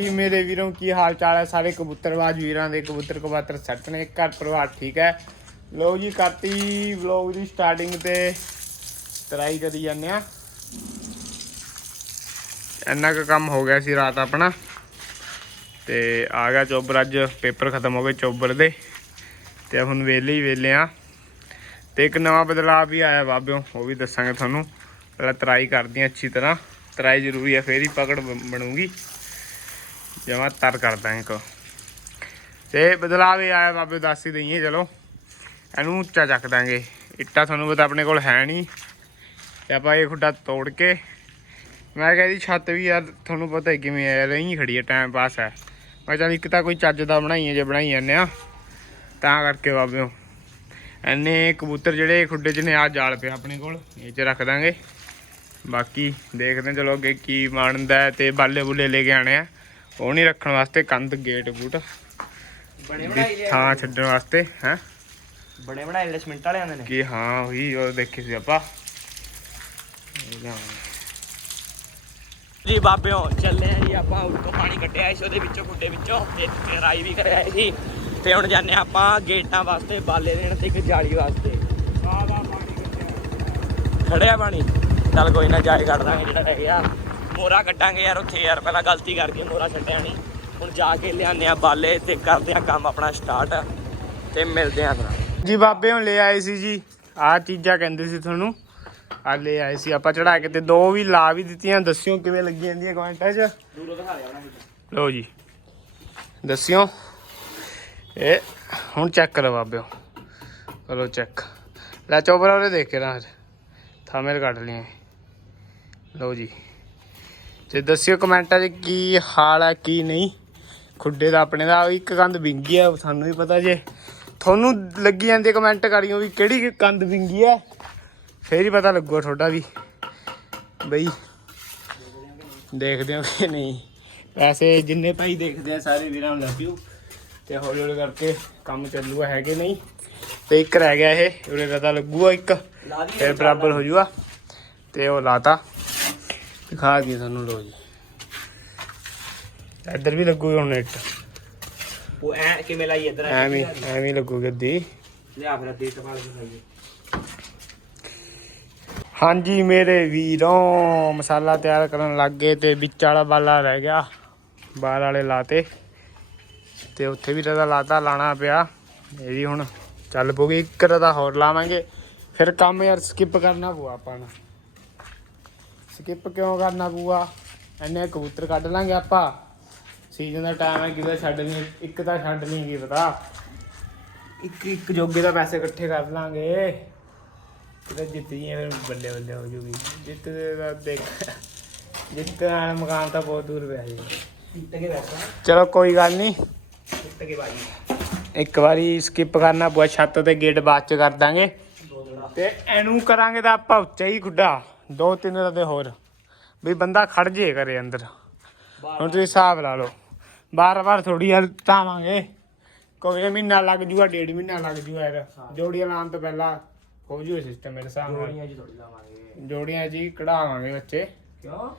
ਜੀ, ਮੇਰੇ ਵੀਰੋਂ ਕੀ ਹਾਲ ਚਾਲ ਹੈ? ਸਾਰੇ ਕਬੂਤਰਬਾਜ਼ ਵੀਰਾਂ ਦੇ, ਕਬੂਤਰ ਕਬਾਤਰ ਸੈੱਟ ਨੇ, ਘਰ ਪਰਿਵਾਰ ਠੀਕ ਹੈ? ਲੋ ਜੀ, ਕਰਤੀ ਵਲੌਗ ਦੀ ਸਟਾਰਟਿੰਗ ਤੇ ਤਰਾਈ ਕਰੀ ਜਾਂਦੇ ਆ ਇੰਨਾ ਕੁ ਕੰਮ ਹੋ ਗਿਆ ਸੀ ਰਾਤ ਆਪਣਾ। ਤੇ ਆ ਗਿਆ ਚੋਬਰ, ਅੱਜ ਪੇਪਰ ਖਤਮ ਹੋ ਗਏ ਚੋਬਰ ਦੇ। ਤੇ ਹੁਣ ਵੇਲੇ ਹੀ ਵੇਲੇ ਆ ਤੇ ਇੱਕ ਨਵਾਂ ਬਦਲਾਅ ਵੀ ਆਇਆ ਬਾਬਿਓ, ਉਹ ਵੀ ਦੱਸਾਂਗੇ ਤੁਹਾਨੂੰ। ਪਹਿਲਾਂ ਤਰਾਈ ਕਰਦੀ ਹਾਂ ਅੱਛੀ ਤਰ੍ਹਾਂ। ਤਰਾਈ ਜ਼ਰੂਰੀ ਹੈ, ਫੇਰ ਹੀ ਪਕੜ ਬਣੂਗੀ। ਜਮਾ ਤਰ ਕਰ ਦਾਂਗੇ ਕੋ ਤੇ ਬਦਲਾਵ ਇਹ ਆਇਆ ਬਾਬੇ ਦੱਸ ਹੀ ਦਈਏ ਚਲੋ। ਇਹਨੂੰ ਉੱਚਾ ਚੱਕ ਦਾਂਗੇ। ਇੱਟਾ ਤੁਹਾਨੂੰ ਪਤਾ ਆਪਣੇ ਕੋਲ ਹੈ ਨਹੀਂ। ਤੇ ਆਪਾਂ ਇਹ ਖੁੱਡਾ ਤੋੜ ਕੇ, ਮੈਂ ਕਿਹਾ ਇਹਦੀ ਛੱਤ ਵੀ ਯਾਰ ਤੁਹਾਨੂੰ ਪਤਾ ਹੀ ਕਿਵੇਂ ਹੈ ਰਹੀ ਖੜੀ ਹੈ ਟਾਈਮ ਪਾਸ ਹੈ ਮੈਂ ਕਿਹਾ ਚੱਲ ਇੱਕ ਤਾਂ ਕੋਈ ਚੱਜ ਦਾ ਬਣਾਈਏ ਜੇ ਬਣਾਈ ਜਾਂਦੇ ਆ, ਤਾਂ ਕਰਕੇ ਬਾਬਿਓ। ਐਨੇ ਕਬੂਤਰ ਜਿਹੜੇ ਖੁੱਡੇ 'ਚ ਨੇ ਆ ਜਾਲ ਪਿਆ ਆਪਣੇ ਕੋਲ, ਇਹ 'ਚ ਰੱਖ ਦਾਂਗੇ। ਬਾਕੀ ਦੇਖਦੇ ਚਲੋ ਅੱਗੇ ਕੀ ਬਣਦਾ ਹੈ ਤੇ ਬਾਲੇ ਬੁੱਲੇ ਲੈ ਕੇ ਆਣੇ ਆ। ਉਹ ਨਹੀਂ ਰੱਖਣ ਵਾਸਤੇ ਕੰਧ ਗੇਟ ਬੂਟ। ਬਣੇ ਬਣਾਏ ਵੀ ਥਾਂ ਛੱਡਣ ਵਾਸਤੇ ਹੈ? ਬਣੇ ਬਣਾਏ ਜਿਹੜੇ ਸਿਮੈਂਟ ਵਾਲੇ ਆਉਂਦੇ ਨੇ। ਕਿ ਹਾਂ ਉਹੀ ਉਹ ਦੇਖੀ ਸੀ ਆਪਾਂ। ਜੀ ਬਾਬਿਓ ਚੱਲੇ ਆ ਜੀ ਆਪਾਂ ਉੱਤੋਂ ਪਾਣੀ ਕੱਢਿਆ ਸੀ ਉਹਦੇ ਵਿੱਚੋਂ ਗੁੱਡੇ ਵਿੱਚੋਂ। ਤੇ ਰਾਈ ਵੀ ਕਰਿਆ ਸੀ। ਤੇ ਹੁਣ ਜਾਂਦੇ ਹਾਂ ਆਪਾਂ ਗੇਟਾਂ ਵਾਸਤੇ ਬਾਲੇ ਦੇਣ ਤੇ ਇੱਕ ਜਾਲੀ ਵਾਸਤੇ। ਖੜਿਆ ਪਾਣੀ। ਚੱਲ ਕੋਈ ਨਾ ਜਾਏ ਕੱਢ ਦਾਂਗੇ ਜਿਹੜਾ ਰਹਿ ਗਿਆ। ਮੋਰਾ ਕੱਢਾਂਗੇ ਯਾਰ ਉੱਥੇ ਯਾਰ ਪਹਿਲਾਂ ਗਲਤੀ ਕਰ ਗਈ ਮੋਰਾ ਛੱਡਿਆ ਨਹੀਂ ਹੁਣ ਜਾ ਕੇ ਲਿਆਨੇ ਆ ਬਾਲੇ ਤੇ ਕਰਦੇ ਆ ਕੰਮ ਆਪਣਾ ਸਟਾਰਟ ਤੇ ਮਿਲਦੇ ਆ ਫਿਰ। ਜੀ ਬਾਬੇ ਹੁਣ ਲੈ ਆਏ ਸੀ ਜੀ। ਆਹ ਚੀਜ਼ਾਂ ਕਹਿੰਦੇ ਸੀ ਤੁਹਾਨੂੰ। ਆ ਲੈ ਆਏ ਸੀ। ਆਪਾਂ ਚੜਾ ਕੇ ਤੇ ਦੋ ਵੀ ਲਾ ਵੀ ਦਿੱਤੀਆਂ। ਦੱਸਿਓ ਕਿਵੇਂ ਲੱਗੀ ਜਾਂਦੀਆਂ ਕਮੈਂਟਾਂ 'ਚ? ਦੂਰੋਂ ਦਿਖਾ ਉਹਨਾਂ ਲਓ ਜੀ। ਦੱਸਿਓ। ਇਹ ਹੁਣ ਚੈੱਕ ਕਰੋ ਬਾਬਿਓ ਕਰੋ ਚੈੱਕ ਲੈ ਚੋਬਰਾ ਉਹਦੇ ਦੇਖ ਕੇ ਨਾ ਥਾਮੇਲ ਕੱਢ ਲਈਏ ਲਓ ਜੀ। ਤੇ ਦੱਸਿਓ ਕਮੈਂਟਾਂ 'ਚ ਕੀ ਹਾਲ ਹੈ ਕੀ ਨਹੀਂ। ਖੁੱਡੇ ਦਾ ਆਪਣੇ ਦਾ ਇੱਕ ਕੰਧ ਵਿੰਗੀ ਆ ਸਾਨੂੰ ਵੀ ਪਤਾ ਜੇ। ਤੁਹਾਨੂੰ ਲੱਗੀ ਜਾਂਦੀ ਕਮੈਂਟ ਕਰਿਓ ਵੀ ਕਿਹੜੀ ਕੰਧ ਵਿੰਗੀ ਹੈ ਫੇਰ ਹੀ ਪਤਾ ਲੱਗੂਗਾ ਤੁਹਾਡਾ ਵੀ। ਬਈ ਦੇਖਦੇ ਹੋ ਕਿ ਨਹੀਂ। ਵੈਸੇ ਜਿੰਨੇ ਭਾਈ ਦੇਖਦੇ ਆ ਸਾਰੇ ਵੀਰਾਂ ਨੂੰ ਯੂ ਤੇ ਹੌਲੀ ਹੌਲੀ ਕਰਕੇ ਕੰਮ ਚੱਲੂਗਾ ਹੈ ਕਿ ਨਹੀਂ? ਤੇ ਇੱਕ ਰਹਿ ਗਿਆ ਇਹ ਉਹਦੇ ਪਤਾ ਲੱਗੂਗਾ ਇੱਕ। ਫਿਰ ਬਰਾਬਰ ਹੋ ਜਾਊਗਾ ਤੇ ਉਹ ਲਾਤਾ। ਦਿਖਾ ਦਈਏ ਤੁਹਾਨੂੰ ਲੋ ਜੀ। ਇੱਧਰ ਵੀ ਲੱਗੂਗਾ ਹੁਣ ਇੱਟ ਉਹ ਐ ਕਿਵੇਂ ਲਾਈ ਇਧਰ ਐਵੇਂ ਐਵੇਂ ਲੱਗੂਗੀ ਅੱਧੀ। ਲਿਆ ਫਿਰ ਅੱਧੀ ਟਪਾਲ ਕੇ ਖਾਈਏ ਹਾਂਜੀ ਮੇਰੇ ਵੀਰੋਂ ਮਸਾਲਾ ਤਿਆਰ ਕਰਨ ਲੱਗ ਗਏ ਤੇ ਵਿੱਚ ਵਾਲਾ ਬਾਲਾ ਰਹਿ ਗਿਆ। ਬਾਹਰ ਵਾਲੇ ਲਾਤੇ। ਤੇ ਉੱਥੇ ਵੀ ਰਦਾ ਲਾਤਾ ਲਾਣਾ ਪਿਆ। ਇਹ ਵੀ ਹੁਣ ਚੱਲ ਪਊਗੀ ਇੱਕ ਰਦਾ ਹੋਰ ਲਾਵਾਂਗੇ। ਫਿਰ ਕੰਮ ਯਾਰ ਸਕਿਪ ਕਰਨਾ ਪਊਗਾ ਆਪਾਂ ਨੂੰ। ਸਕਿਪ ਕਿਉਂ ਕਰਨਾ ਪਊਗਾ ਐਨੇ ਕਬੂਤਰ ਕੱਢ ਲਾਂਗੇ ਆਪਾਂ। ਸੀਜ਼ਨ ਦਾ ਟਾਈਮ ਹੈ ਕਿਤੇ ਛੱਡ ਨਹੀਂ ਇੱਕ ਤਾਂ ਛੱਡ ਨਹੀਂ ਕੀ ਪਤਾ। ਇੱਕ ਇੱਕ ਜੋਗੇ ਦਾ ਪੈਸੇ ਇਕੱਠੇ ਕਰ ਲਾਂਗੇ। ਕਿਤੇ ਜਿੱਤੀਏ ਫਿਰ ਬੱਲੇ ਬੱਲੇ ਹੋ ਜੂਗੀ। ਜਿੱਤ ਦਾ ਦੇਖ ਜਿੱਤ ਨਾਲ ਮਕਾਨ ਤਾਂ ਬਹੁਤ ਦੂਰ ਪਿਆ ਜੀ। ਇੱਟ ਕੇ ਬੈਠਾ। ਚਲੋ ਕੋਈ ਗੱਲ ਨਹੀਂ ਇੱਟ ਕੇ ਬਾਈ ਇੱਕ ਵਾਰੀ ਸਕਿਪ ਕਰਨਾ ਪਊਆ ਛੱਤ ਤੇ ਗੇਟ ਬਾਅਦ ਚ ਕਰ ਦਾਂਗੇ। ਤੇ ਇਹਨੂੰ ਕਰਾਂਗੇ ਤਾਂ ਆਪਾਂ ਉੱਚਾ ਹੀ ਖੁੱਡਾ। ਦੋ ਤਿੰਨ ਰਦੇ ਹੋਰ। ਵੀ ਬੰਦਾ ਖੜ ਜੇ ਕਰੇ ਅੰਦਰ। ਹੁਣ ਤੁਸੀਂ ਹਿਸਾਬ ਲਾ ਲਓ। ਬਾਰ ਬਾਰ ਥੋੜੀ ਯਾਰ ਤਾਵਾਂਗੇ। ਕੋਈ ਮਹੀਨਾ ਲੱਗ ਜੂਗਾ ਡੇਢ ਮਹੀਨਾ ਲੱਗ ਜੂਗਾ ਯਾਰ। ਜੋੜੀਆਂ ਲਾਉਣ ਤੋਂ ਪਹਿਲਾਂ ਹੋ ਜੂ ਸਿਸਟਮ ਮੇਰੇ ਹਿਸਾਬ ਨਾਲ। ਜੋੜੀਆਂ ਜੀ ਥੋੜੀ ਲਾਵਾਂਗੇ। ਜੋੜੀਆਂ ਜੀ ਕਢਾਵਾਂਗੇ ਬੱਚੇ। ਕਿਉਂ?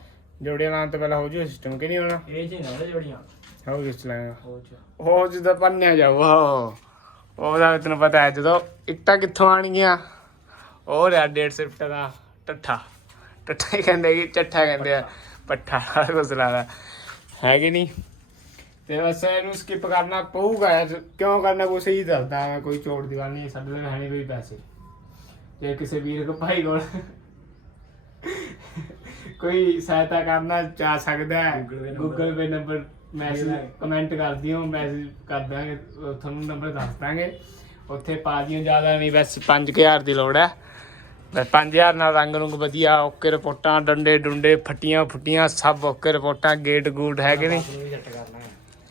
ਜੋੜੀਆਂ ਲਾਉਣ ਤੋਂ ਪਹਿਲਾਂ ਹੋ ਜੂ ਸਿਸਟਮ ਕਿ ਨਹੀਂ ਹੋਣਾ? ਇਹ ਚ ਨਾ ਜੋੜੀਆਂ। ਹੋ ਕਿਸ ਲਾਏਗਾ ਉਹ ਚ। ਉਹ ਜਦੋਂ ਪੰਨਿਆ ਉਹ ਉਹਦਾ ਤੈਨੂੰ ਪਤਾ ਹੈ ਜਦੋਂ ਇੱਟਾਂ ਕਿੱਥੋਂ ਆਣਗੀਆਂ ਉਹ ਰਿਆ 150 ਇੱਟਾਂ ਦਾ ਟੱਠਾ। ਟੱਠਾ ਹੀ ਕਹਿੰਦੇ ਕਿ ਚੱਠਾ ਕਹਿੰਦੇ ਆ। ਪੱਠਾ ਵਾਲਾ ਕੁਛ ਲਾਦਾ ਹੈ ਕਿ ਨਹੀਂ? ਤੇ ਬਸ ਇਹਨੂੰ ਸਕਿਪ ਕਰਨਾ ਪਊਗਾ ਯਾਰ ਕਿਉਂ ਕਰਨਾ ਕੋਈ ਸਹੀ ਦੱਸਦਾ ਮੈਂ ਕੋਈ ਚੋੜ ਦੀ ਗੱਲ ਨਹੀਂ ਸਾਡੇ ਲਈ ਹੈ ਨਹੀਂ ਕੋਈ ਪੈਸੇ। ਜੇ ਕਿਸੇ ਵੀਰ ਕੋ ਭਾਈ ਕੋਲ ਕੋਈ ਸਹਾਇਤਾ ਕਰਨਾ ਚਾਹ ਸਕਦਾ ਹੈ Google Pay number message. Comment ਕਰ ਦਿਓ ਮੈਸੇਜ ਕਰ ਦਾਂਗੇ ਤੁਹਾਨੂੰ ਨੰਬਰ ਦੱਸ ਦਾਂਗੇ ਉੱਥੇ ਪਾ ਦਿਓ ਜ਼ਿਆਦਾ ਨਹੀਂ ਬਸ 5000 ਦੀ ਲੋੜ ਹੈ। ਬਸ 5000 ਨਾਲ ਰੰਗ ਰੁੰਗ ਵਧੀਆ ਓਕੇ ਰਿਪੋਰਟਾਂ ਡੰਡੇ ਡੁੰਡੇ ਫੱਟੀਆਂ ਫੁੱਟੀਆਂ ਸਭ ਓਕੇ ਰਿਪੋਰਟਾਂ ਗੇਟ ਗੂਟ ਹੈ ਕਿ ਨਹੀਂ?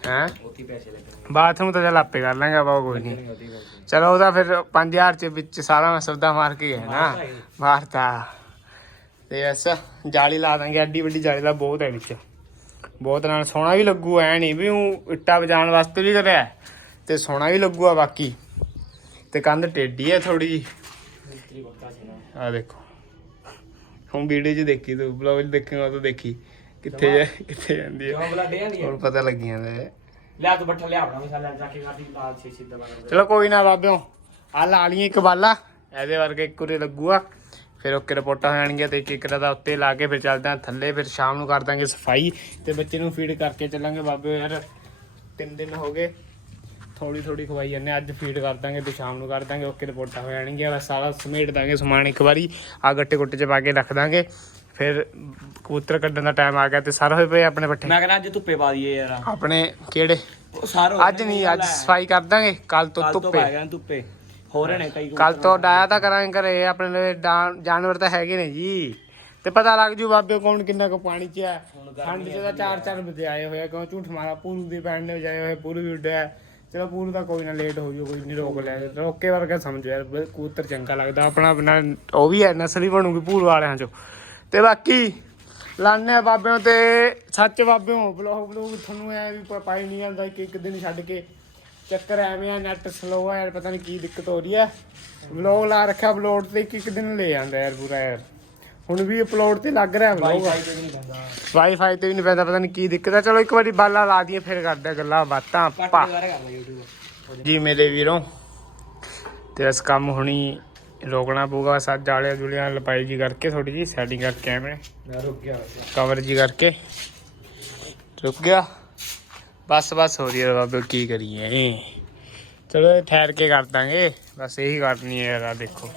ਹੈ? ਪੈਸੇ ਲੱਗਣਗੇ ਬਾਥਰੂਮ ਤਾਂ ਚੱਲ ਆਪੇ ਕਰ ਲਾਂਗੇ ਆਪਾਂ ਕੋਈ ਨਹੀਂ। ਚਲੋ ਉਹਦਾ ਫਿਰ 5000 ਚ ਵਿੱਚ ਸਾਰਾ ਸੌਦਾ ਮਾਰ ਕੇ ਹੈ ਨਾ। ਮਾਰਤਾ ਤੇ ਬਸ ਜਾਲੀ ਲਾ ਦਾਂਗੇ ਐਡੀ ਵੱਡੀ ਜਾਲੀ ਲਾ ਬਹੁਤ ਹੈ ਵਿੱਚ। ਬਹੁਤ ਨਾਲ ਸੋਹਣਾ ਵੀ ਲੱਗੂ ਐ ਨਹੀਂ ਵੀ ਉਹ ਇੱਟਾ ਵਜਾਉਣ ਵਾਸਤੇ ਵੀ ਕਰਿਆ। ਤੇ ਸੋਹਣਾ ਵੀ ਲੱਗੂਗਾ ਬਾਕੀ। ਤੇ ਕੰਧ ਟੇਢੀ ਹੈ ਥੋੜੀ ਜੀ ਮਿਸਤਰੀ ਬੱਕਾ ਸੀ ਨਾ। ਆ ਦੇਖੋ। ਹੁਣ ਵੀਡੀਓ 'ਚ ਦੇਖੀ ਤੂੰ ਬਲੌਗ 'ਚ ਦੇਖੇਗਾ ਤਾਂ ਦੇਖੀ। ਕਿੱਥੇ ਜਾ ਕਿੱਥੇ ਜਾਂਦੀ ਹੈ। ਕਿਉਂ ਬਲੱਡ ਜਾਂਦੀ ਹੈ। ਹੁਣ ਪਤਾ ਲੱਗੀ ਜਾਂਦਾ ਹੈ ਲਿਆ ਤੂੰ ਬੱਠਾ ਲਿਆ ਆਪਣਾ ਮਸਾਲਾ ਜਾ ਕੇ ਖਾਦੀ ਲਾਲ ਛੇ ਛੇ ਦਵਾ ਚਲੋ ਕੋਈ ਨਾ ਬਾਬਿਓ ਆ ਲਾ ਲਈਏ ਇੱਕ ਬਾਲਾ। ਇਹਦੇ ਵਰਗੇ ਇੱਕ ਉਰੇ ਲੱਗੂਗਾ ਫਿਰ ਓਕੇ ਰਿਪੋਰਟਾਂ ਹੋ ਜਾਣਗੀਆਂ ਤੇ ਇੱਕ ਇੱਕ ਦਾ ਉੱਤੇ ਲਾ ਕੇ ਫਿਰ ਚੱਲਦੇ ਹਾਂ ਥੱਲੇ। ਫਿਰ ਸ਼ਾਮ ਨੂੰ ਕਰ ਦਾਂਗੇ ਸਫ਼ਾਈ। ਤੇ ਬੱਚੇ ਨੂੰ ਫੀਡ ਕਰਕੇ ਚੱਲਾਂਗੇ। ਬਾਬਿਓ ਯਾਰ ਤਿੰਨ ਦਿਨ ਹੋ ਗਏ। ਥੋੜੀ ਥੋੜੀ ਖਵਾਈ ਜਾਂਦੇ। ਅੱਜ ਫੀਡ ਕਰ ਦਾਂਗੇ ਤੇ ਸ਼ਾਮ ਨੂੰ ਕਰ ਦਾਂਗੇ। ਓਕੇ ਰਿਪੋਰਟਾਂ ਹੋ ਜਾਣਗੀਆਂ ਬਸ ਸਾਰਾ ਸਮੇਟ ਦਾਂਗੇ ਸਮਾਨ ਇੱਕ ਵਾਰੀ। ਆ ਗੱਟੇ ਗੁੱਟੇ ਚ ਪਾ ਕੇ ਰੱਖ ਦਾਂਗੇ। ਫਿਰ ਕਬੂਤਰ ਕੱਢਣ ਦਾ ਟਾਈਮ ਆ ਗਿਆ ਤੇ ਸਾਰਾ ਹੋਏ ਪਏ ਆਪਣੇ ਪੱਠੇ? ਮੈਂ ਕਹਿੰਦਾ ਅੱਜ ਧੁੱਪੇ ਪਾ ਦਈਏ ਯਾਰ। ਆਪਣੇ ਕਿਹੜੇ? ਸਾਰੋ ਅੱਜ ਨਹੀਂ ਅੱਜ ਸਫ਼ਾਈ ਕਰ ਦਾਂਗੇ। ਕੱਲ ਤੋਂ ਕੱਲ ਤੋਂ ਧੁੱਪੇ। ਧੁੱਪੇ। ਹੋ ਰਹੇ ਨੇ ਕਈ ਕੱਲ ਤੋਂ ਡਾਇਆ ਤਾਂ ਕਰਾਂਗੇ ਘਰੇ। ਆਪਣੇ ਲਈ ਜਾਨਵਰ ਤਾਂ ਹੈਗੇ ਨੇ ਜੀ। ਤੇ ਪਤਾ ਲੱਗ ਜੂ ਬਾਬੇ ਕੌਣ ਕਿੰਨਾ ਕੁ ਪਾਣੀ ਚ ਹੈ। ਠੰਡ ਚ ਤਾਂ ਚਾਰ ਚਾਰ ਵਜੇ ਆਏ ਹੋਏ ਆ। ਕਿਉਂ ਝੂਠ ਮਾਰਾ? ਪੂਰੂ ਦੇ ਪੈਣ ਨੇ ਵਜਾਏ ਹੋਏ ਪੂਰੂ ਵੀ ਉੱਡਿਆ ਚਲੋ ਪੂਰੂ ਦਾ ਕੋਈ ਨਾ ਲੇਟ ਹੋ ਜੂ ਕੋਈ ਨਹੀਂ ਰੋਕ ਲੈ। ਰੋਕੇ ਵਰਗਾ ਸਮਝੋ ਯਾਰ, ਬ- ਚੰਗਾ ਲੱਗਦਾ, ਆਪਣਾ ਆਪਣਾ, ਉਹ ਵੀ ਹੈ ਨਸਲ ਹੀ ਬਣੂਗੀ ਪੂਰ ਵਾਲਿਆਂ ਚੋਂ। ਤੇ ਬਾਕੀ ਲਾਣੇ ਆ ਬਾਬਿਆਂ ਤੇ ਸੱਚ ਬਾਬਿਆਂ ਬਲੌਗ ਬਲੌਗ ਤੁਹਾਨੂੰ ਐ ਵੀ ਪ- ਪਾਈ ਨਹੀਂ ਜਾਂਦਾ ਇੱਕ ਇੱਕ ਦਿਨ ਛੱਡ ਕੇ। ਚੱਕਰ ਐਵੇਂ ਆ ਨੈਟ ਸਲੋ ਆ ਯਾਰ, ਪਤਾ ਨਹੀਂ ਕੀ ਦਿੱਕਤ ਹੋ ਰਹੀ ਹੈ ਵਲੌਗ ਲਾ ਰੱਖਿਆ ਅਪਲੋਡ ਤੇ ਇੱਕ ਇੱਕ ਦਿਨ ਲੈ ਜਾਂਦਾ ਯਾਰ ਪੂਰਾ ਯਾਰ। ਹੁਣ ਵੀ ਅਪਲੋਡ ਤੇ ਲੱਗ ਰਿਹਾ ਵਲੌਗ ਵਾਈਫਾਈ ਤੇ ਵੀ ਨਹੀਂ ਪੈਂਦਾ। ਪਤਾ ਨਹੀਂ ਕੀ ਦਿੱਕਤ ਹੈ ਚਲੋ ਇੱਕ ਵਾਰੀ ਬਾਲਾ ਲਾ ਦਈਏ ਫਿਰ ਕਰਦੇ ਆ ਗੱਲਾਂ ਬਾਤਾਂ। ਕੱਟ ਪਾ। ਦੁਬਾਰਾ ਕਰ ਲੈ YouTube ਜੀ ਮੇਰੇ ਵੀਰੋ ਤੇ ਇਸ ਕੰਮ ਹੁਣੀ ਰੋਕਣਾ ਪਊਗਾ। ਸੱਜ ਜਾਲੇ ਜੁਲੀਆਂ ਲਪਾਈ ਜੀ ਕਰਕੇ ਥੋੜੀ ਜੀ ਸੈਟਿੰਗ ਕਰਕੇ ਐਵੇਂ। ਮੈਂ ਰੁਕ ਗਿਆ ਕਵਰ ਜੀ ਕਰਕੇ। ਰੁਕ ਗਿਆ ਬਸ ਬਸ ਹੋ ਰਹੀ ਹੈ ਬਾਬੇ ਕੀ ਕਰੀਏ। ਚਲੋ ਠਹਿਰ ਕੇ ਕਰ ਦਾਂਗੇ। ਬਸ ਇਹੀ ਕਰਨੀ ਹੈ ਯਾਰ ਦੇਖੋ।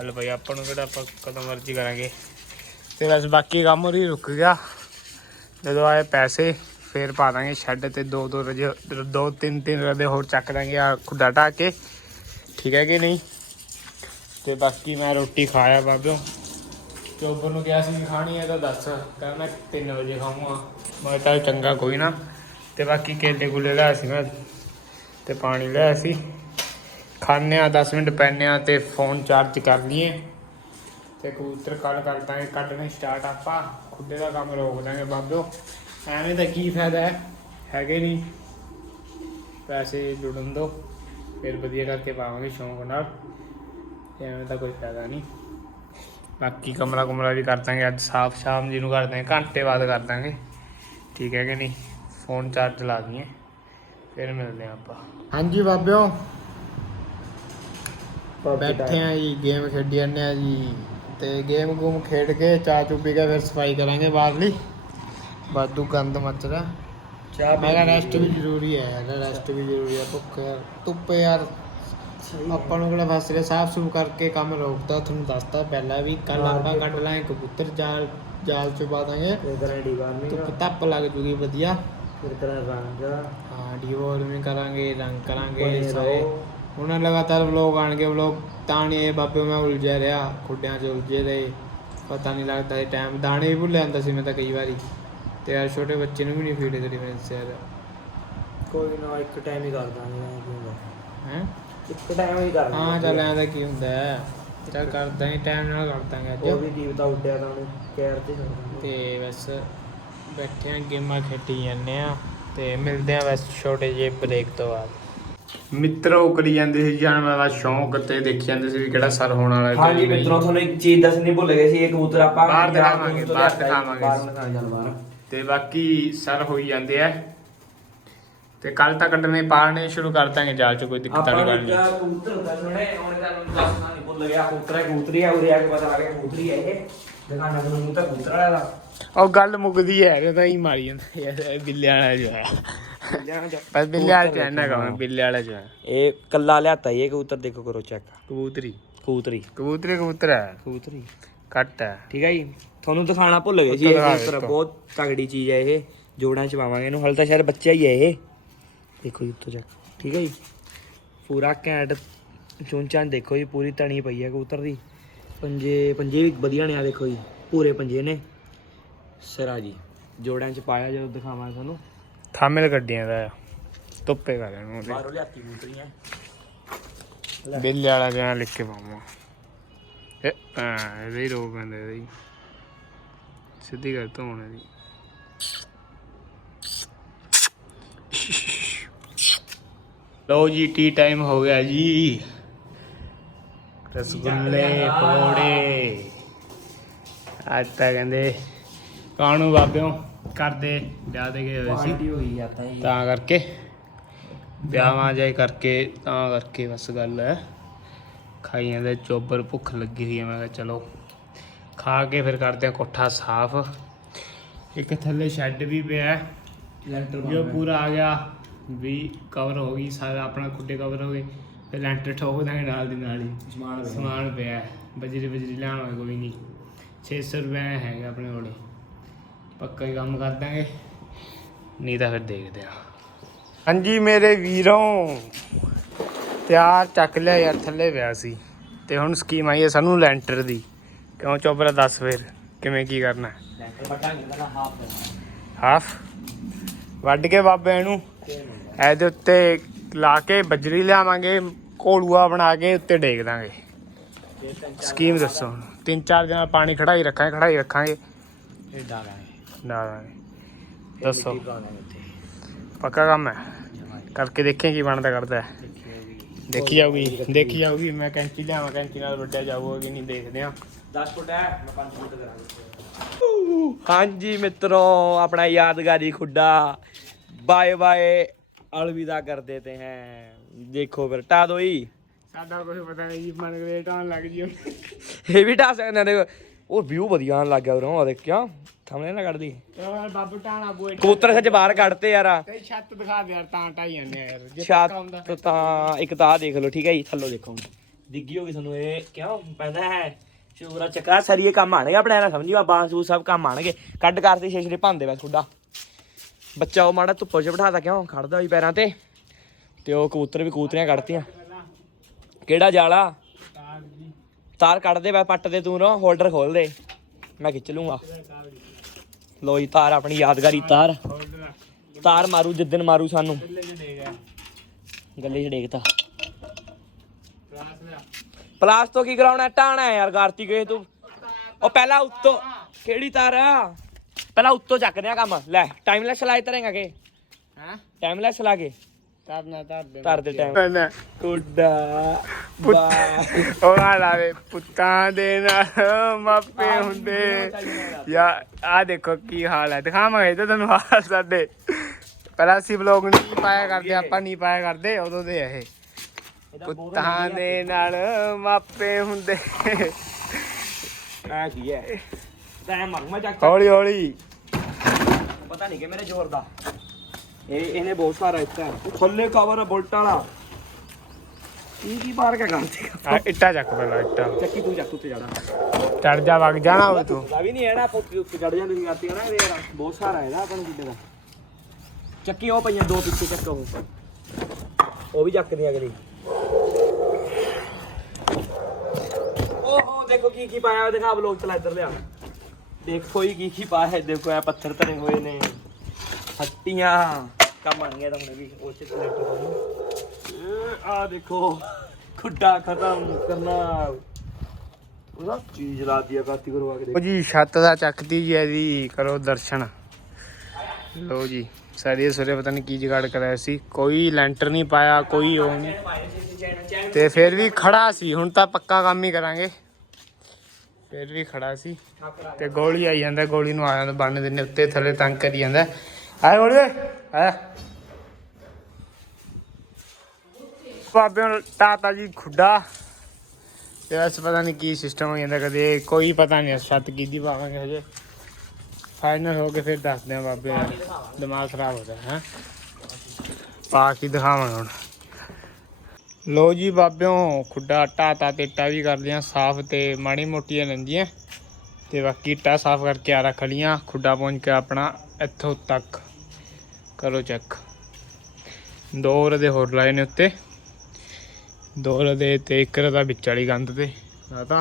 ਹਲ ਭਾਈ ਆਪਾਂ ਨੂੰ ਕਿਹੜਾ ਆਪਾਂ ਕਦੋਂ ਮਰਜ਼ੀ ਕਰਾਂਗੇ। ਤੇ ਬਸ ਬਾਕੀ ਕੰਮ ਉਰੀ ਰੁਕ ਗਿਆ। ਜਦੋਂ ਆਏ ਪੈਸੇ, ਫੇਰ ਪਾ ਦਾਂਗੇ ਸ਼ੈੱਡ ਤੇ ਦੋ ਦੋ ਰਜੇ, ਦੋ ਤਿੰਨ ਤਿੰਨ ਰਦੇ ਹੋਰ ਚੱਕ ਦਾਂਗੇ ਆ ਖੁੱਡਾ ਢਾ ਕੇ। ਠੀਕ ਹੈ ਕਿ ਨਹੀਂ? ਤੇ ਬਾਕੀ ਮੈਂ ਰੋਟੀ ਖਾਇਆ ਬਾਬਿਓ। ਚੋਬਰ ਨੂੰ ਕਿਹਾ ਸੀ ਵੀ ਖਾਣੀ ਹੈ ਤਾਂ ਦੱਸ, ਕਹਿੰਦਾ ਮੈਂ 3 ਵਜੇ ਖਾਊਂਗਾ। ਮੈਂ ਤਾਂ ਚੰਗਾ, ਕੋਈ ਨਾ। ਤੇ ਬਾਕੀ ਕੇਲੇ ਗੁਲੇ ਲਿਆ ਸੀ ਮੈਂ। ਤੇ ਪਾਣੀ ਲਿਆ ਸੀ। ਖਾਣੇ ਆ 10 ਮਿੰਟ ਪੈਣੇ ਆ ਤੇ ਫੋਨ ਚਾਰਜ ਕਰ ਲਈਏ। ਤੇ ਕਬੂਤਰ ਕੱਲ ਕਰ ਦਾਂਗੇ, ਕੱਢਣੇ ਸਟਾਰਟ ਆਪਾਂ। ਖੁੱਡੇ ਦਾ ਕੰਮ ਰੋਕ ਦਾਂਗੇ ਬਾਬਿਓ ਐਵੇਂ ਤਾਂ ਕੀ ਫਾਇਦਾ ਹੈ? ਹੈਗੇ ਨਹੀਂ। ਪੈਸੇ ਜੁੜਨ ਦੋ। ਫਿਰ ਵਧੀਆ ਕਰਕੇ ਪਾਵਾਂਗੇ ਸ਼ੌਂਕ ਨਾਲ। ਐਵੇਂ ਤਾਂ ਕੋਈ ਫਾਇਦਾ ਨਹੀਂ। ਬਾਕੀ ਕਮਰਾ ਕੁਮਰਾ ਵੀ ਕਰ ਦਾਂਗੇ। ਅੱਜ ਸਾਫ਼ ਸ਼ਾਮ ਜੀ ਨੂੰ ਕਰ ਦਾਂਗੇ, ਘੰਟੇ ਬਾਅਦ ਕਰ ਦਾਂਗੇ। ਠੀਕ ਹੈ ਕਿ ਨਹੀਂ? ਫੋਨ ਚਾਰਜ ਲਾ ਦਈਏ। ਫਿਰ ਮਿਲਦੇ ਹਾਂ ਆਪਾਂ। ਹਾਂਜੀ ਬਾਬਿਓ। ਬੈਠੇ ਆ ਜੀ ਗੇਮ ਖੇਡੀ ਜਾਂਦੇ ਆ ਜੀ। ਤੇ ਗੇਮ ਗੂਮ ਖੇਡ ਕੇ ਚਾਹ ਚੁ ਪੀ ਕੇ ਫਿਰ ਸਫ਼ਾਈ ਕਰਾਂਗੇ ਬਾਹਰਲੀ ਵਾਧੂ ਗੰਦ ਮੱਚ ਰਿਹਾ। ਚਾਹ ਮੈਂ ਕਿਹਾ ਰੈਸਟ ਵੀ ਜ਼ਰੂਰੀ ਹੈ ਯਾਰ ਰੈਸਟ ਵੀ ਜ਼ਰੂਰੀ ਹੈ ਭੁੱਖ ਯਾਰ। ਧੁੱਪੇ ਯਾਰ ਆਪਾਂ ਨੂੰ ਕਿਹੜਾ ਫਸ ਰਿਹਾ ਸਾਫ਼ ਸੁਫ ਕਰਕੇ ਕੰਮ ਰੋਕਦਾ ਤੁਹਾਨੂੰ ਦੱਸਤਾ ਪਹਿਲਾਂ ਵੀ ਕੱਲ ਆਪਾਂ ਕੱਢ ਲਾਂਗੇ ਕਬੂਤਰ ਜਾਲ ਜਾਲ ਚ ਪਾ ਦਾਂਗੇ। ਕਰਾਂ ਡੀਵਾਰਮਿੰਗ ਧੁੱਪ ਧੱਪ ਲੱਗ ਜੂਗੀ ਵਧੀਆ। ਫਿਰ ਕਰਾਂ ਰੰਗ ਹਾਂ ਡੀਵੋਰਮਿੰਗ ਕਰਾਂਗੇ ਰੰਗ ਕਰਾਂਗੇ ਸਾਰੇ। ਹੁਣ ਲਗਾਤਾਰ ਵਲੋਗ ਆਣਗੇ ਵਲੋਗ ਤਾਂ ਨਹੀਂ ਇਹ ਬਾਬੇ ਮੈਂ ਉਲਝਿਆ ਰਿਹਾ ਖੁੱਡਿਆਂ 'ਚ ਉਲਝੇ ਰਹੇ ਪਤਾ ਨਹੀਂ ਲੱਗਦਾ ਇਹ ਟਾਈਮ ਦਾਣੇ ਵੀ ਭੁੱਲ ਜਾਂਦਾ ਸੀ ਮੈਂ ਤਾਂ ਕਈ ਵਾਰੀ। ਤੇ ਯਾਰ ਛੋਟੇ ਬੱਚੇ ਨੂੰ ਵੀ ਨਹੀਂ ਫੀਡ ਕਰੀ ਮੈਂ ਦੱਸਿਆ ਕੋਈ ਨਾ ਇੱਕ ਟਾਈਮ ਹੀ ਕਰ ਦਾਂਗੇ ਹੈ? ਇੱਕ ਟਾਈਮ ਹੀ ਕਰ ਹਾਂ ਚੱਲ ਐਂ ਦਾ ਕੀ ਹੁੰਦਾ ਹੈ। ਚੱਲ ਕਰਦਾ ਹੀ ਟਾਈਮ ਨਾਲ ਕਰ ਦਾਂਗੇ ਉਹ ਅੱਜ ਵੀ ਜੀਵਤਾ ਉੱਡਿਆ ਤਾਂ ਉਹਨੂੰ ਕੇਅਰ ਤੇ ਤੇ ਬਸ ਬੈਠੇ ਆ ਗੇਮਾਂ ਖੇਡੀ ਜਾਂਦੇ ਆ। ਤੇ ਮਿਲਦੇ ਆ ਬਸ ਛੋਟੇ ਜਿਹੇ ਬ੍ਰੇਕ ਤੋਂ ਬਾਅਦ। ਮਿੱਤਰੋ ਕਰੀ ਜਾਂਦੇ ਸੀ ਜਾਨਵਰਾਂ ਦਾ ਸ਼ੌਂਕ ਤੇ ਦੇਖੀ ਜਾਂਦੇ ਸੀ ਵੀ ਕਿਹੜਾ ਸਰ ਹੋਣ ਵਾਲਾ ਹੈ ਹਾਂਜੀ ਨਹੀਂ। ਮਿੱਤਰੋ ਤੁਹਾਨੂੰ ਇੱਕ ਚੀਜ਼ ਦੱਸਣੀ ਭੁੱਲ ਗਏ ਸੀ ਇਹ ਕਬੂਤਰ ਆਪਾਂ ਬਾਹਰ ਦਿਖਾਵਾਂਗੇ, ਬਾਹਰ। ਦਿਖਾਵਾਂਗੇ। ਤੇ ਬਾਕੀ ਸਰ ਹੋਈ ਜਾਂਦੇ ਆ ਤੇ ਕੱਲ ਤੱਕ ਕੱਢਣੇ ਪਾਲਣੇ ਸ਼ੁਰੂ ਕਰ ਦਾਂਗੇ ਜਾਲ ਚ ਕੋਈ ਦਿੱਕਤ ਆਪਾਂ ਨਹੀਂ ਨੂੰ ਕਰਨੀ ਇੱਕ ਕਬੂਤਰ ਹੁੰਦਾ ਸੁਣੇ ਹੁਣ ਤਾਂ ਮੈਨੂੰ ਦੱਸਣਾ ਨਹੀਂ ਭੁੱਲ ਗਿਆ ਕਬੂਤਰ ਹੈ ਕਬੂਤਰੀ ਹੈ ਉਰੇ ਆ ਕੇ ਪਤਾ ਲੱਗਿਆ ਕਬੂਤਰੀ ਹੈ ਇਹ ਦਿਖਾਣਾ ਤੁਹਾਨੂੰ ਤਾਂ ਕਬੂਤਰ ਵਾਲਾ ਉਹ ਗੱਲ ਮੁੱਕਦੀ ਹੈ ਇਹ ਤਾਂ ਹੀ ਮਾਰੀ ਜਾਂਦਾ ਯਾਰ ਇਹ ਬਿੱਲੇ ਵਾਲਾ ਜੋ ਪਰ ਬਿੱਲੇ ਵਾਲਾ ਚ ਨਾ ਕਹਾਂ ਬਿੱਲੇ ਵਾਲਾ ਜੋ ਹੈ ਇਹ ਕੱਲਾ ਲਿਆਤਾ ਇਹ ਕਬੂਤਰ ਦੇਖੋ ਕਰੋ ਚੈੱਕ ਕਬੂਤਰੀ? ਕਬੂਤਰੀ। ਕਬੂਤਰੀ ਕਬੂਤਰ ਹੈ ਕਬੂਤਰੀ। ਕੱਟ ਹੈ ਠੀਕ ਹੈ ਜੀ। ਤੁਹਾਨੂੰ ਦਿਖਾਣਾ ਭੁੱਲ ਗਏ ਸੀ ਇਹ ਕਬੂਤਰ। ਬਹੁਤ ਤਗੜੀ ਚੀਜ਼ ਹੈ ਇਹ। ਜੋੜਾਂ ਚ ਪਾਵਾਂਗੇ ਇਹਨੂੰ ਹਲ ਤਾਂ ਸ਼ਾਇਦ ਬੱਚਾ ਹੀ ਹੈ ਇਹ। ਦੇਖੋ ਜੀ ਉੱਤੋਂ ਚੈੱਕ। ਠੀਕ ਹੈ ਜੀ। ਪੂਰਾ ਘੈਂਟ ਚੁੰਚਾਂ ਦੇਖੋ ਜੀ ਪੂਰੀ ਤਣੀ ਪਈ ਹੈ ਕਬੂਤਰ ਦੀ। ਪੰਜੇ ਪੰਜੇ ਵੀ ਵਧੀਆ ਨੇ ਆ ਦੇਖੋ ਜੀ ਪੂਰੇ ਪੰਜੇ ਨੇ। ਸਿਰਾ ਜੀ ਜੋੜਾਂ ਚ ਪਾਇਆ ਜਦੋਂ ਦਿਖਾਵਾਂ ਤੁਹਾਨੂੰ। ਥਾਮੇਲ ਗੱਡੀਆਂ ਦਾ ਧੁੱਪੇ ਕਰ ਇਹਨੂੰ। ਬਾਹਰੋਂ ਲਿਆਤੀ ਕਬੂਤਰੀਆਂ ਬਿੱਲੇ ਵਾਲਾ ਜਿਹਾ ਲਿਖ ਕੇ ਪਾਵਾਂ। ਇਹ ਹਾਂ ਇਹਦੇ ਹੀ ਰੋਗ ਪੈਂਦੇ ਇਹਦੇ ਹੀ। ਸਿੱਧੀ ਕਰ ਧੋਣ ਇਹਦੀ। ਲਓ ਜੀ ਟੀ ਟਾਈਮ ਹੋ ਗਿਆ ਜੀ। ਰਸਗੁੱਲੇ ਪਕੌੜੇ। ਅੱਜ ਤਾਂ ਕਹਿੰਦੇ ਕਾਣੂ ਬਾਬਿਓ? ਕਰਦੇ ਵਿਆਹ ਦੇ ਗਏ ਹੋਏ ਸੀ। ਹੋ ਗਈ ਜਾਂਦਾ ਜੀ ਤਾਂ ਕਰਕੇ ਵਿਆਹਾਂ ਜਾਈ ਕਰਕੇ ਤਾਂ ਕਰਕੇ ਬਸ ਗੱਲ ਹੈ। ਖਾਈਆਂ ਦੇ ਚੋਬਰ ਭੁੱਖ ਲੱਗੀ ਹੋਈ ਹੈ ਮੈਂ ਕਿਹਾ ਚਲੋ ਖਾ ਕੇ ਫਿਰ ਕਰਦੇ ਆ ਕੋਠਾ ਸਾਫ਼। ਇੱਕ ਥੱਲੇ ਸ਼ੈੱਡ ਵੀ ਪਿਆ ਹੈ। ਲੈਂਟਰ ਜੋ ਪੂਰਾ ਆ ਗਿਆ ਵੀ ਕਵਰ ਹੋ ਗਈ ਸਾਰਾ ਆਪਣਾ ਖੁੱਡੇ ਕਵਰ ਹੋ ਗਏ। ਫਿਰ ਲੈਂਟਰ ਠੋਕ ਦਾਂਗੇ ਨਾਲ ਦੀ ਨਾਲ ਹੀ। ਸਮਾਨ ਸਮਾਨ ਪਿਆ ਹੈ। ਬਜਰੀ ਬਜਰੀ ਲੈਣ ਹੋਏ ਕੋਈ ਨਹੀਂ। 600 ਰੁਪਏ ਹੈਗਾ ਆਪਣੇ ਕੋਲੇ। ਪੱਕਾ ਹੀ ਕੰਮ ਕਰ ਦਾਂਗੇ। ਨਹੀਂ ਤਾਂ ਫਿਰ ਦੇਖਦੇ ਆ। ਹਾਂਜੀ ਮੇਰੇ ਵੀਰੋਂ ਤਿਆਰ ਚੱਕ ਲਿਆ ਯਾਰ ਥੱਲੇ ਪਿਆ ਸੀ। ਤੇ ਹੁਣ ਸਕੀਮ ਆਈ ਹੈ ਸਾਨੂੰ ਲੈਂਟਰ ਦੀ। ਕਿਉਂ ਚੋਬਰਾ ਦੱਸ ਫਿਰ ਕਿਵੇਂ ਕੀ ਕਰਨਾ? ਹੈ ਲੈਂਟਰ ਹਾਫ ਹਾਫ ਵੱਢ ਕੇ ਬਾਬੇ ਨੂੰ ਇਹਦੇ ਉੱਤੇ ਲਾ ਕੇ ਬਜਰੀ ਲਿਆਵਾਂਗੇ ਕੋਲੂਆ ਬਣਾ ਕੇ ਉੱਤੇ ਡੇਕ ਦਾਂਗੇ। ਸਕੀਮ ਦੱਸੋ ਤਿੰਨ ਚਾਰ ਦਿਨਾਂ ਪਾਣੀ ਖੜਾਈ ਰੱਖਾਂਗੇ ਖੜਾਈ ਰੱਖਾਂਗੇ। ਫਿਰ ਡਾਲਾਂਗੇ। ਨਾ ਦਾਂਗੇ ਦੱਸੋ। ਮਿੱਟੀ ਪਾਵਾਂਗੇ ਉੱਤੇ ਪੱਕਾ ਕੰਮ ਹੈ? ਕਰਕੇ ਦੇਖੀਏ ਕੀ ਬਣਦਾ ਕਰਦਾ ਹੈ। ਦੇਖੀ ਜਾਊਗੀ ਦੇਖੀ ਜਾਊਗੀ ਮੈਂ ਕੈਂਚੀ ਲਿਆਵਾਂ ਕੈਂਚੀ ਨਾਲ ਵੱਡਿਆ ਜਾਊਗਾ ਕਿ ਨਹੀਂ ਦੇਖਦੇ ਆ 10 ਫੁੱਟ ਹੈ ਮੈਂ 5 ਫੁੱਟ ਕਰਾਂਗਾ। ਹਾਂਜੀ ਮਿੱਤਰੋ ਆਪਣਾ ਯਾਦਗਾਰੀ ਖੁੱਡਾ ਬਾਏ ਬਾਏ ਅਲਵਿਦਾ ਕਰ ਦੇਤੇ ਹੈ। ਦੇਖੋ ਫਿਰ ਟਾ ਦੋਈ ਸਾਡਾ ਕੁਝ ਪਤਾ ਨਹੀਂ ਜੀ ਮਨ ਗ੍ਰੇਟ ਆਉਣ ਲੱਗ ਜੀ ਇਹ ਵੀ ਟਾ ਸਕਦੇ ਦੇਖੋ। ਉਹ ਵਿਊ ਵਧੀਆ ਆਉਣ ਲੱਗ ਗਿਆ ਉਰੋਂ ਆ ਦੇਖ ਕਿਉਂ ਥੰਮਲੇ ਨਾ ਕੱਢਦੀ। ਯਾਰ ਬਾਬੂ ਟਾਣਾ ਬੋਏ ਕਬੂਤਰ ਸੱਚ ਬਾਹਰ ਕੱਢਤੇ ਯਾਰ। ਤੇ ਛੱਤ ਦਿਖਾ ਦੇ ਯਾਰ ਤਾਂ ਟਾਈ ਜਾਂਦੇ ਆ ਯਾਰ। ਜੇ ਛੱਤ ਪੱਕਾ ਹੁੰਦਾ। ਤਾਂ ਇੱਕ ਤਾਂ ਆਹ ਦੇਖ ਲਓ ਠੀਕ ਹੈ ਜੀ ਥੱਲੋਂ ਦੇਖੋ ਡਿੱਗੀ ਹੋਗੀ ਤੁਹਾਨੂੰ ਇਹ ਕਿਉਂ ਪੈਂਦਾ ਹੈ? ਚੂਰਾ ਚੱਕਾ ਸਰੀਏ ਕੰਮ ਆਣਗੇ ਆਪਣੇ ਨਾਲ ਸਮਝੀ ਆ ਬਾਂਸੂ ਸਭ ਕੰਮ ਆਣਗੇ ਕੱਢ ਕਰਤੇ ਛੇਛੜੇ ਭਾਂਦੇ ਬਸ ਤੁਹਾਡਾ ਬੱਚਾ ਉਹ ਮਾੜਾ ਧੁੱਪੋ 'ਚ ਬਿਠਾਤਾ ਕਿਉਂ? ਖੜਦਾ ਹੋਈ ਪੈਰਾਂ ਤੇ। ਤੇ ਉਹ ਕਬੂਤਰ ਵੀ ਕਬੂਤਰੀਆਂ ਕੱਢਤੀਆਂ। ਕਿਹੜਾ ਜਾਲਾ? ਤਾਰ ਜੀ ਤਾਰ ਕੱਢ ਦੇ ਬੈ ਪੱਟ ਦੇ ਤੂੰ ਨਾ ਹੋਲਡਰ ਖੋਲ ਦੇ। ਮੈਂ ਖਿੱਚ ਲੂੰਗਾ। ਲੋ ਜੀ ਤਾਰ ਆਪਣੀ ਯਾਦਗਾਰੀ ਤਾਰ। ਤਾਰ ਮਾਰੂ ਜਿੱਦਨ ਮਾਰੂ ਸਾਨੂੰ। ਗੱਲੇ 'ਚ ਡੇਗਤਾ ਪਲਾਸ ਤੋਂ ਕੀ ਕਰਾਉਣਾ? ਟਾਣਾ ਯਾਰ ਕਾਰਤਿਕ ਇਹ ਤੂੰ। ਉਹ ਪਹਿਲਾਂ ਉੱਤੋਂ ਕਿਹੜੀ ਤਾਰ? ਆ ਪਹਿਲਾਂ ਉੱਤੋਂ ਚੱਕਦੇ ਆ ਕੰਮ। ਲੈ ਟਾਈਮਲੈਸ ਲਾਈ ਤਰੇਗਾ ਕਿ ਹਾਂ? ਟਾਈਮਲੈਸ ਲਾ ਕੇ। ਤਰਨਾ ਤਰ ਦੇ ਧਰ ਦੇ time। ਟੁੱਡਾ ਉਹ ਆ ਲਾਵੇ ਪੁੱਤਾਂ ਦੇ ਨਾਲ ਮਾਪੇ ਹੁੰਦੇ। ਯਾ ਆ ਦੇਖੋ ਕੀ ਹਾਲ ਹੈ। ਦਿਖਾਵਾਂਗੇ ਤੇ ਤੁਹਾਨੂੰ ਹਾਲ ਸਾਡੇ। ਪਹਿਲਾਂ ਅਸੀਂ ਵਲੋਗ ਨਹੀਂ ਪਾਇਆ ਕਰਦੇ ਆਪਾਂ ਨਹੀਂ ਪਾਇਆ ਕਰਦੇ ਉਦੋਂ ਦੇ ਇਹ। ਪੁੱਤਾਂ ਦੇ ਨਾਲ ਮਾਪੇ ਹੁੰਦੇ। ਆ ਕੀ ਹੈ? ਤਾਂ ਮਰ ਮੈਂ ਚੱਕ ਹੌਲੀ ਹੌਲੀ ਪਤਾ ਨਹੀਂ ਕਿ ਮੇਰੇ ਜ਼ੋਰ ਦਾ। ਇਹ ਇਹਨੇ ਬਹੁਤ ਸਾਰਾ ਇੱਟਾ ਥੱਲੇ ਕਵਰ ਬੁਲਟ ਵਾਲਾ। ਕੀ ਕੀ ਪਾਰ ਕੇ ਕਰਦੇ ਆ? ਇੱਟਾ ਚੱਕ ਪਹਿਲਾਂ ਇੱਟਾ। ਚੱਕੀ ਤੂੰ ਚੱਕ ਉੱਤੇ ਜਾਣਾ। ਚੜ ਜਾ ਵਗ ਜਾਣਾ ਹੋਵੇ ਤੂੰ। ਦਾ ਵੀ ਨਹੀਂ ਨਾ ਪੁੱਤ ਉੱਤੇ ਚੜ ਜਾਂਦੇ ਸੀ ਕਰਤੀ ਨਾ ਯਾਰ ਬਹੁਤ ਸਾਰਾ ਇਹਦਾ ਆਪਾਂ ਨੂੰ ਕਿੱਡੇ ਦਾ। ਚੱਕੀ ਉਹ ਪਈਆਂ ਦੋ ਪਿੱਛੇ ਚੱਕ ਉਹ। ਉਹ ਵੀ ਚੱਕਦੀਆਂ ਅਗਲੀ ਓਹੋ ਦੇਖੋ ਕੀ ਕੀ ਪਾਇਆ ਦਿਖਾ ਬਲੋਗ ਚਲਾ ਇੱਧਰ ਲਿਆ। ਦੇਖੋ ਹੀ ਕੀ ਕੀ ਪਾਇਆ ਹੈ ਦੇਖੋ ਇਹ ਪੱਥਰ ਧਰੇ ਹੋਏ ਨੇ। ਹੱਟੀਆਂ। ਕੰਮ ਆਣੀਆਂ ਤਾਂ ਹੁਣ ਵੀ, ਉਹ ਚ ਆ ਦੇਖੋ, ਖੁੱਡਾ ਖਤਮ ਕਰਨਾ। ਉਹਦਾ ਚੀਜ਼ ਲਾ ਦਿਆ ਕਾਤੀ ਕਰਵਾ ਕੇ ਉਹ ਜੀ, ਛੱਤ ਦਾ ਚੱਕਦੀ ਜੀ ਇਹਦੀ, ਕਰੋ ਦਰਸ਼ਨ। ਲੋ ਜੀ ਸਾਰੀ ਸਵੇਰੇ ਪਤਾ ਨਹੀਂ ਕੀ ਜਗਾੜ ਕਰਾਇਆ ਸੀ। ਕੋਈ ਲੈਂਟਰ ਨਹੀਂ ਪਾਇਆ, ਕੋਈ ਉਹ ਨਹੀਂ। ਤੇ ਫਿਰ ਵੀ ਖੜਾ ਸੀ, ਹੁਣ ਤਾਂ ਪੱਕਾ ਕੰਮ ਹੀ ਕਰਾਂਗੇ। ਫਿਰ ਵੀ ਖੜਾ ਸੀ। ਤੇ ਗੋਲੀ ਆਈ ਜਾਂਦਾ, ਗੋਲੀ ਨੂੰ ਆ ਜਾਂਦਾ, ਬੰਨ ਦਿੰਨੇ ਉੱਤੇ ਥੱਲੇ ਤੰਗ ਕਰੀ ਜਾਂਦਾ। ਆਏ ਗੋਲੀ ਓਏ ਆ ਬਾਬੇ ਨੂੰ ਤਾਤਾ ਜੀ ਖੁੱਡਾ। ਤੇ ਪਤਾ ਨਹੀਂ ਕੀ ਸਿਸਟਮ ਹੋ ਜਾਂਦਾ ਕਦੇ, ਕੋਈ ਪਤਾ ਨਹੀਂ ਛੱਤ ਕਿਹਦੀ ਪਾਵਾਂਗੇ ਹਜੇ। ਫਾਈਨਲ ਹੋ ਕੇ ਫਿਰ ਦੱਸਦੇ ਆ ਬਾਬੇ ਯਾਰ ਦਿਮਾਗ ਖਰਾਬ ਹੋ ਰਿਹਾ ਹੈ। ਪਾ ਕੇ ਦਿਖਾਵਾਂਗੇ ਹੁਣ। ਲੋ ਜੀ ਬਾਬਿਓ ਖੁੱਡਾ ਟਾਤਾ ਤੇ ਇੱਟਾਂ ਵੀ ਕਰਦੇ ਆ ਸਾਫ਼ ਤੇ ਮਾੜੀ ਮੋਟੀਆਂ ਲੰਜੀਆਂ ਤੇ ਬਾਕੀ ਇੱਟਾਂ ਸਾਫ਼ ਕਰਕੇ ਆ ਰੱਖ ਲੀਆਂ ਖੁੱਡਾ ਪਹੁੰਚ ਕੇ ਆਪਣਾ ਇੱਥੋਂ ਤੱਕ। ਕਰੋ ਚੈੱਕ ਦੋ ਰਦੇ ਹੋਰ ਲਾਏ ਨੇ ਉੱਤੇ। ਦੋ ਰਦੇ ਤੇ ਇੱਕ ਰਦਾ ਵਿੱਚ ਵਾਲੀ ਗੰਦ ਤੇ। ਲਾਤਾ।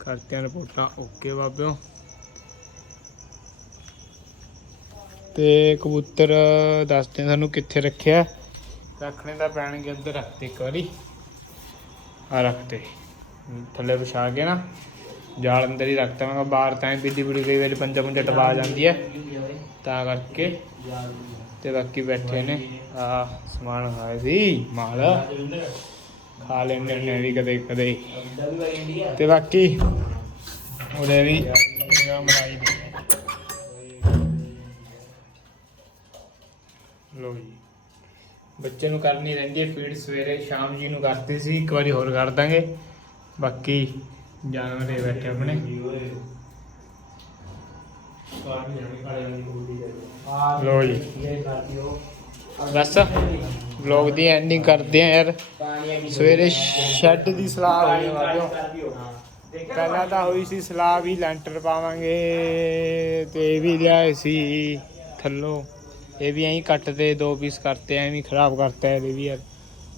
ਕਰਤਿਆਂ ਰਿਪੋਰਟਾਂ। ਓਕੇ ਬਾਬਿਓ। ਤੇ ਕਬੂਤਰ, ਦੱਸਦੇ ਆ ਸਾਨੂੰ ਕਿੱਥੇ ਰੱਖਿਆ। ਰੱਖਣੇ ਦਾ ਪੈਣਗੇ ਅੰਦਰ। ਰੱਖਤੇ ਇੱਕ ਵਾਰੀ। ਆ ਰੱਖਤੇ ਥੱਲੇ ਵਿਛਾ ਕੇ ਨਾ। ਜਾਲ ਅੰਦਰ ਹੀ ਰੱਖਤਾ ਮੈਂ ਕਿਹਾ ਬਾਹਰ ਤਾਂ ਬਿੱਦੀ ਬਿੱਦੀ ਕਈ ਵਾਰੀ ਪੰਜਾ ਪੰਜਾ ਟਪਾ ਜਾਂਦੀ ਹੈ। ਤਾਂ ਕਰਕੇ ਤੇ ਬਾਕੀ ਬੈਠੇ ਨੇ। ਆ ਸਮਾਨ ਖਾਏ ਸੀ, ਮਾਲ। ਖਾ ਲੈਂਦੇ ਨੇ ਵੀ ਕਦੇ ਕਦੇ। ਤੇ ਬਾਕੀ ਉਹਦੇ ਵੀ ਮਲਾਈ ਲੋ ਜੀ। ਬੱਚੇ ਨੂੰ ਕਰਨੀ ਰਹਿੰਦੀ ਹੈ ਫੀਡ ਸਵੇਰੇ, ਸ਼ਾਮ ਜੀ ਨੂੰ ਕਰਦੇ ਸੀ, ਇੱਕ ਵਾਰੀ ਹੋਰ ਕਰ ਦਾਂਗੇ। ਬਾਕੀ ਜਾਨਵਰ ਇਹ ਬੈਠੇ ਆਪਣੇ। ਲੋ ਜੀ। ਬਸ ਵਲੌਗ ਦੀ ਐਂਡਿੰਗ ਕਰਦੇ ਆ ਯਾਰ। ਸਵੇਰੇ ਸ਼ੈੱਡ ਦੀ ਸਲਾਹ ਹੋਈ ਵਾਜੋ ਪਹਿਲਾਂ ਤਾਂ ਹੋਈ ਸੀ ਸਲਾਹ ਵੀ ਲੈਂਟਰ ਪਾਵਾਂਗੇ ਤੇ ਇਹ ਵੀ ਲਿਆਏ ਸੀ ਥੱਲੋਂ। ਇਹ ਵੀ ਐਂ ਕੱਟ ਤੇ ਦੋ ਪੀਸ ਕਰਤੇ ਐਵੇਂ ਖਰਾਬ ਕਰਤਾ ਇਹ ਵੀ ਯਾਰ।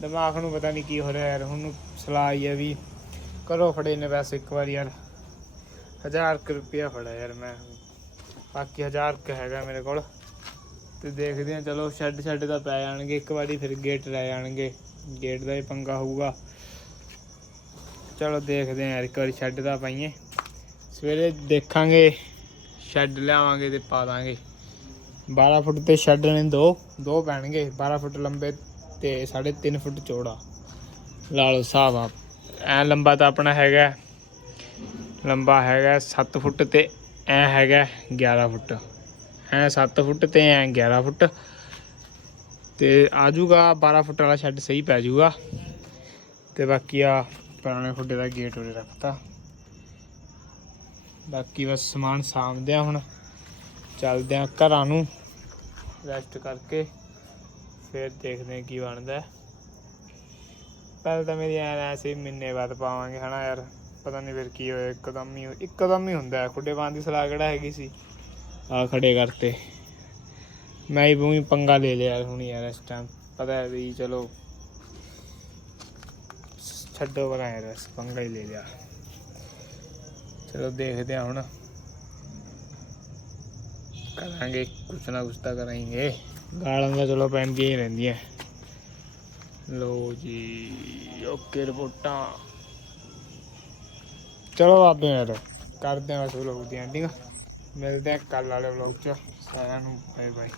ਦਿਮਾਗ ਨੂੰ ਪਤਾ ਨਹੀਂ ਕੀ ਹੋ ਰਿਹਾ ਯਾਰ, ਹੁਣ ਸਲਾਹ ਆਈ ਆ ਵੀ ਕਰੋ ਫੜੇ ਨੇ ਵੈਸੇ ਇੱਕ ਵਾਰ ਯਾਰ। ਹਜ਼ਾਰ ਕੁ ਰੁਪਇਆ ਫੜਾ ਯਾਰ ਮੈਂ। ਬਾਕੀ ਹਜ਼ਾਰ ਕੁ ਹੈਗਾ ਮੇਰੇ ਕੋਲ। ਤੇ ਦੇਖਦੇ ਆ ਚਲੋ ਸ਼ੈੱਡ ਸ਼ੈੱਡ ਦਾ ਪੈ ਜਾਣਗੇ। ਇੱਕ ਵਾਰੀ ਫਿਰ ਗੇਟ ਲੈ ਜਾਣਗੇ। ਗੇਟ ਦਾ ਹੀ ਪੰਗਾ ਹੋਊਗਾ। ਚਲੋ ਦੇਖਦੇ ਆ ਯਾਰ, ਇੱਕ ਵਾਰੀ ਸ਼ੈੱਡ ਦਾ ਪਾਈਏ। ਸਵੇਰੇ ਦੇਖਾਂਗੇ, ਸ਼ੈੱਡ ਲਿਆਵਾਂਗੇ ਤੇ ਪਾ ਦਾਂਗੇ। 12 ਫੁੱਟ ਤੇ ਸ਼ੈੱਡ ਨੇ ਦੋ ਦੋ ਪੈਣਗੇ। 12 ਫੁੱਟ ਲੰਬੇ ਤੇ 3.5 ਫੁੱਟ ਚੌੜਾ। ਲਾ ਲਓ ਹਿਸਾਬ ਆਪ। ਐ ਲੰਬਾ ਤਾਂ ਆਪਣਾ ਹੈਗਾ। ਲੰਬਾ ਹੈਗਾ 7 ਫੁੱਟ ਤੇ ਐ ਹੈਗਾ 11 ਫੁੱਟ। ਐ 7 ਫੁੱਟ ਤੇ ਐ 11 ਫੁੱਟ। ਤੇ ਆ ਜਾਊਗਾ 12 ਫੁੱਟ ਵਾਲਾ ਸ਼ੈੱਡ ਸਹੀ ਪੈ ਜਾਊਗਾ। ਤੇ ਬਾਕੀ ਆ ਪੁਰਾਣੇ ਫੁੱਡੇ ਦਾ ਗੇਟ ਉਰੇ ਰੱਖਤਾ। ਬਾਕੀ ਬਸ ਸਮਾਨ ਸਾਂਭਦੇ ਆ ਹੁਣ ਚੱਲਦੇ ਆ ਘਰਾਂ ਨੂੰ। ਰੈਸਟ ਕਰਕੇ ਫਿਰ ਦੇਖਦੇ ਆ ਕੀ ਬਣਦਾ। ਹੈ। ਪਹਿਲਾਂ ਤਾਂ ਮੇਰੀ ਐਨ ਐਸੇ ਮਹੀਨੇ ਬਾਅਦ ਪਾਵਾਂਗੇ ਹਨਾ ਯਾਰ। ਪਤਾ ਨਹੀਂ ਫਿਰ ਕੀ ਹੋਇਆ, ਇੱਕਦਮ ਹੀ ਇੱਕਦਮ ਹੀ ਹੁੰਦਾ। ਖੁੱਡੇ ਪਾਉਣ ਦੀ ਸਲਾਹ ਕਿਹੜਾ ਹੈਗੀ ਸੀ? ਆ ਖੜੇ ਕਰਤੇ। ਮੈਂ ਹੀ ਬੂਈ ਪੰਗਾ ਲੈ ਲਿਆ ਹੁਣ ਯਾਰ ਇਸ ਟਾਈਮ ਪਤਾ ਹੈ ਵੀ ਚਲੋ, ਛੱਡੋ ਬਣਾ ਯਾਰ ਪੰਗਾ ਹੀ ਲੈ ਲਿਆ। ਚਲੋ ਦੇਖਦੇ ਆ ਹੁਣ। ਕਰਾਂਗੇ, ਕੁਛ ਨਾ ਕੁਛ ਤਾਂ ਕਰਾਂਗੇ। ਗਾਲਾਂ ਤਾਂ ਚਲੋ ਪੈਂਦੀਆਂ ਹੀ ਰਹਿੰਦੀਆਂ। ਲੋ ਜੀ, ਓਕੇ ਰਿਪੋਰਟਾਂ। ਚਲੋ ਆਪੇ ਯਾਰ, ਕਰਦੇ ਹਾਂ ਬਸ ਵਲੋਗ ਦੀ ਐਂਡਿੰਗ ਮਿਲਦੇ ਆ ਕੱਲ ਵਾਲੇ ਵਲੋਗ ਚ। ਸਾਰਿਆਂ ਨੂੰ ਬਾਏ ਬਾਏ